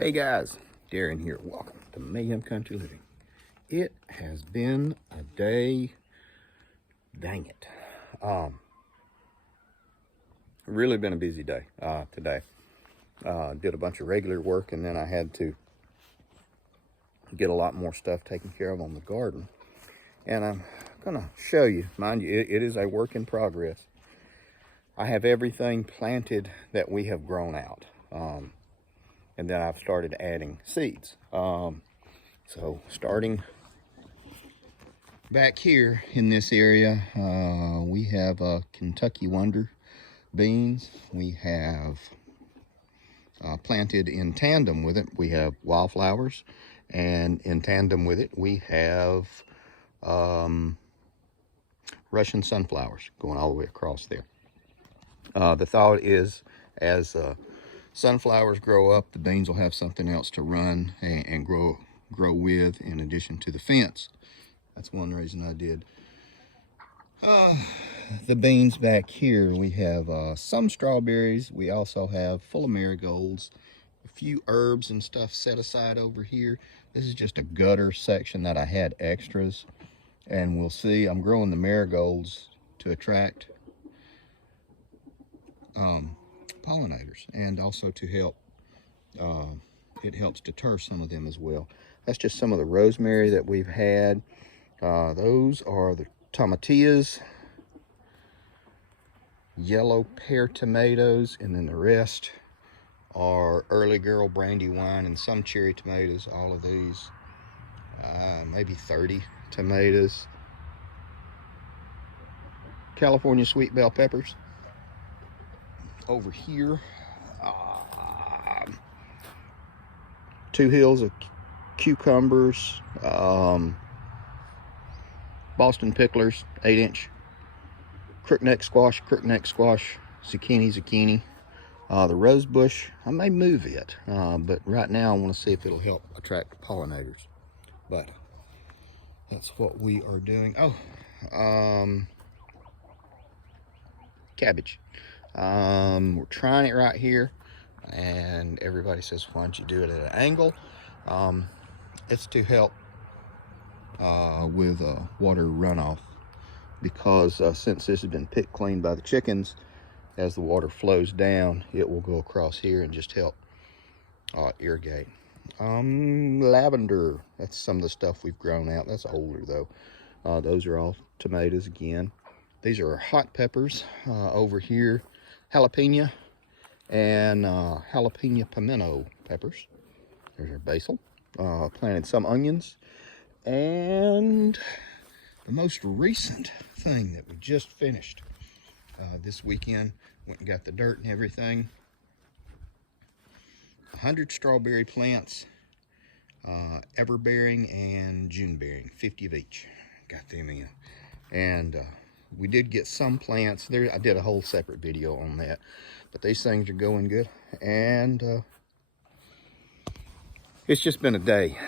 Hey guys, Darren here. Welcome to Mayhem Country Living. It has been a day, dang it. Really been a busy day today. Did a bunch of regular work and then I had to get a lot more stuff taken care of on the garden. And I'm gonna show you, mind you, it is a work in progress. I have everything planted that we have grown out. And then I've started adding seeds. So starting back here in this area, we have Kentucky Wonder beans. We have planted in tandem with it, we have wildflowers, and in tandem with it, we have Russian sunflowers going all the way across there. The thought is, as sunflowers grow up, the beans will have something else to run and grow with, in addition to the fence. That's one reason I did the beans back here. We have some strawberries. We also have full of marigolds, a few herbs and stuff set aside over here. This is just a gutter section that I had extras, and we'll see. I'm growing the marigolds to attract pollinators, and also to help, it helps deter some of them as well. That's just some of the rosemary that we've had. Those are the tomatillas, yellow pear tomatoes, and then the rest are early girl brandywine and some cherry tomatoes. All of these, maybe 30 tomatoes. California sweet bell peppers. Over here, 2 hills of cucumbers, Boston picklers, 8-inch, crookneck squash, zucchini. The rose bush, I may move it, but right now I want to see if it'll help attract pollinators. But that's what we are doing. Cabbage. We're trying it right here, and everybody says, why don't you do it at an angle? It's to help with water runoff, because since this has been picked clean by the chickens, as the water flows down, it will go across here and just help irrigate. Lavender, that's some of the stuff we've grown out. That's older though. Those are all tomatoes again. These are hot peppers over here. Jalapeno and jalapeno pimento peppers. There's our basil. Planted some onions. And the most recent thing that we just finished this weekend, went and got the dirt and everything. 100 strawberry plants, everbearing and June bearing, 50 of each. Got them in. And we did get some plants there. I did a whole separate video on that, but these things are going good. And it's just been a day.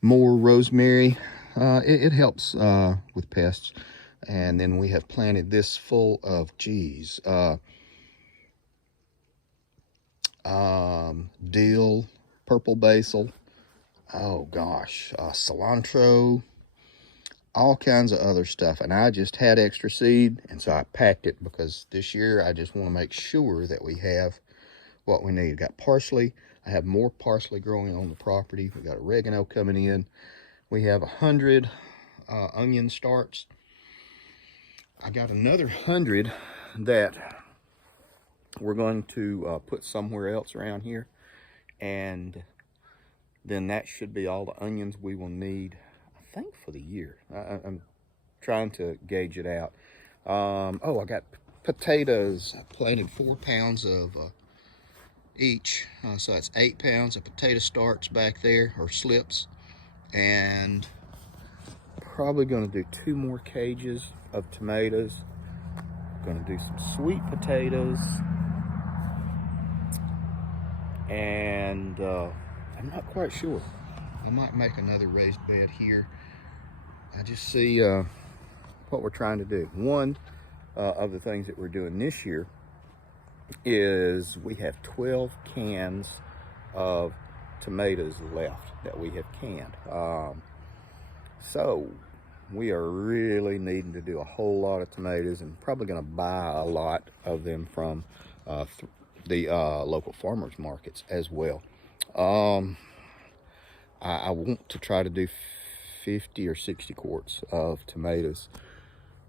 More rosemary. It helps with pests. And then we have planted this full of dill, purple basil, oh gosh, cilantro, all kinds of other stuff. And I just had extra seed, and so I packed it, because this year I just want to make sure that we have what we need. Got parsley. I have more parsley growing on the property. We got oregano coming in. We have 100 onion starts. I got another 100 that we're going to put somewhere else around here, and then that should be all the onions we will need, I think, for the year. I'm trying to gauge it out. I got potatoes. I planted 4 pounds of each, so that's 8 pounds of potato starts back there, or slips, and probably going to do 2 more cages of tomatoes. Going to do some sweet potatoes, and I'm not quite sure. We might make another raised bed here. I just see what we're trying to do. One of the things that we're doing this year is we have 12 cans of tomatoes left that we have canned. So we are really needing to do a whole lot of tomatoes, and probably going to buy a lot of them from the local farmers markets as well. I want to try to do 50 or 60 quarts of tomatoes,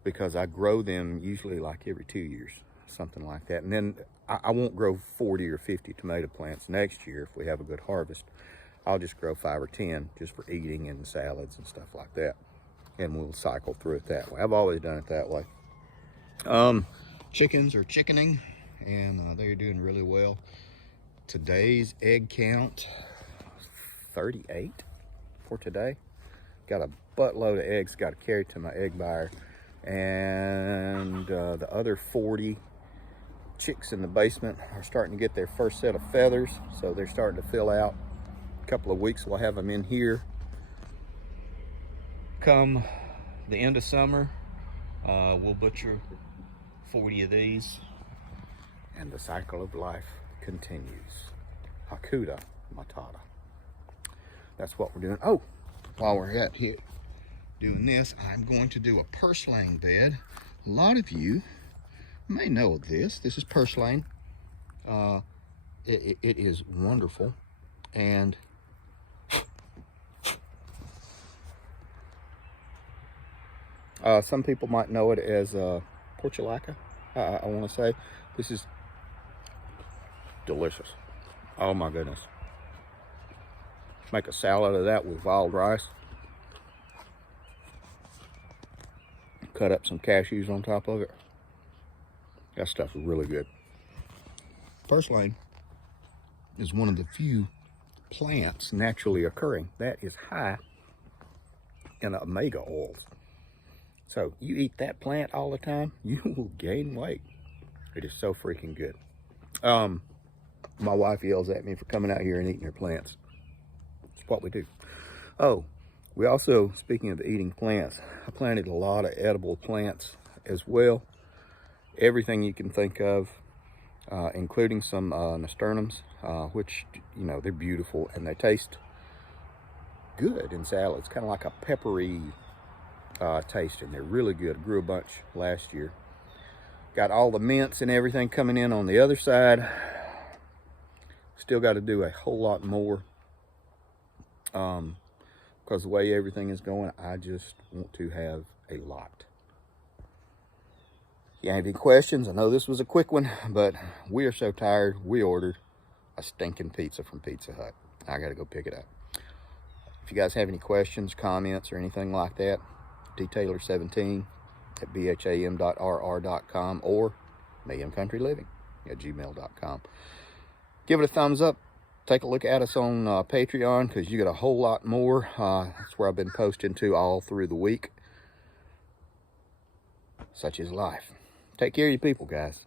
because I grow them usually like every 2 years, something like that. And then I won't grow 40 or 50 tomato plants next year if we have a good harvest. I'll just grow 5 or 10 just for eating and salads and stuff like that. And we'll cycle through it that way. I've always done it that way. Chickens are chickening, and they're doing really well. Today's egg count, 38 for today. Got a buttload of eggs got to carry to my egg buyer. And the other 40 chicks in the basement are starting to get their first set of feathers, so they're starting to fill out. A couple of weeks we'll have them in here. Come the end of summer, we'll butcher 40 of these, and the cycle of life continues. Hakuna Matata. That's what we're doing. Oh, while we're at here doing this, I'm going to do a purslane bed. A lot of you may know of this. This is purslane. It is wonderful, and some people might know it as portulaca. I want to say this is delicious. Oh my goodness! Make a salad of that with wild rice. Cut up some cashews on top of it. That stuff is really good. Purslane is one of the few plants naturally occurring that is high in omega oils. So you eat that plant all the time, you will gain weight. It is so freaking good. My wife yells at me for coming out here and eating her plants. It's what we do. Oh, we also, speaking of eating plants, I planted a lot of edible plants as well. Everything you can think of, including some nasturtiums, which, you know, they're beautiful and they taste good in salads. Kind of like a peppery taste, and they're really good. I grew a bunch last year. Got all the mints and everything coming in on the other side. Still got to do a whole lot more. Because the way everything is going, I just want to have a lot. If you have any questions, I know this was a quick one, but we are so tired, we ordered a stinking pizza from Pizza Hut. I got to go pick it up. If you guys have any questions, comments, or anything like that, dtaylor17@bham.rr.com or mayhemcountryliving@gmail.com. Give it a thumbs up. Take a look at us on Patreon, because you get a whole lot more. That's where I've been posting to all through the week. Such is life. Take care of you people, guys.